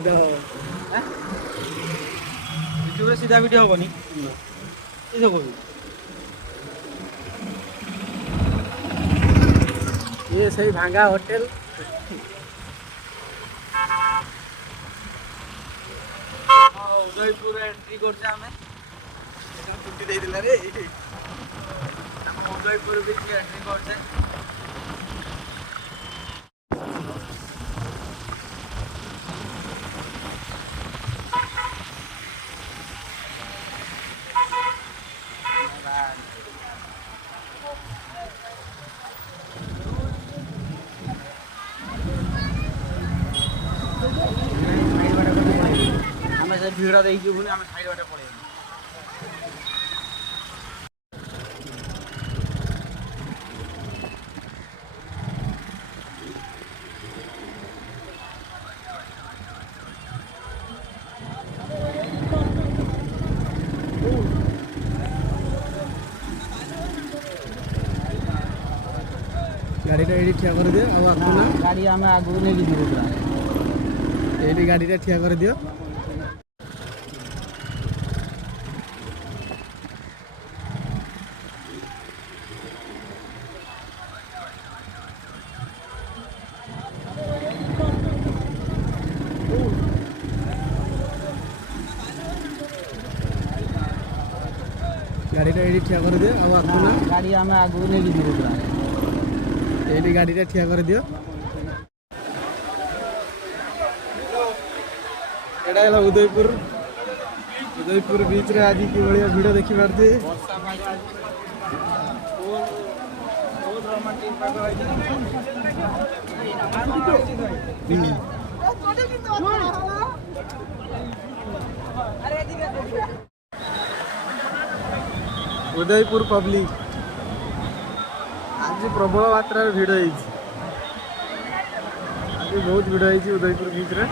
सीधा यूट्यूब सीधा वीडियो होनी किस कभी ये सही भांगा होटल उदयपुर एंट्री करछे हमें छुट्टी दे दिला रे हम उदयपुर बीच एंट्री करछे भीड़ देखिए आम साइड बाटे पड़े गाड़ी ये ठिया कर दियो गाड़ी आम आगू नहीं जीव पूरा ये गाड़ी ठिया कर दियो गाड़ी ये ठिया कर दियो गाड़ी आम आगू नहीं जीव पूरा ये गाड़ी ठिया कर दियो एटा है उदयपुर उदयपुर बीच रे आज की भाया भिड़ देखी पारती उदयपुर पब्लिक आज प्रबल मात्रा भिड़ आज बहुत भिड़ उदयपुर बीच रे।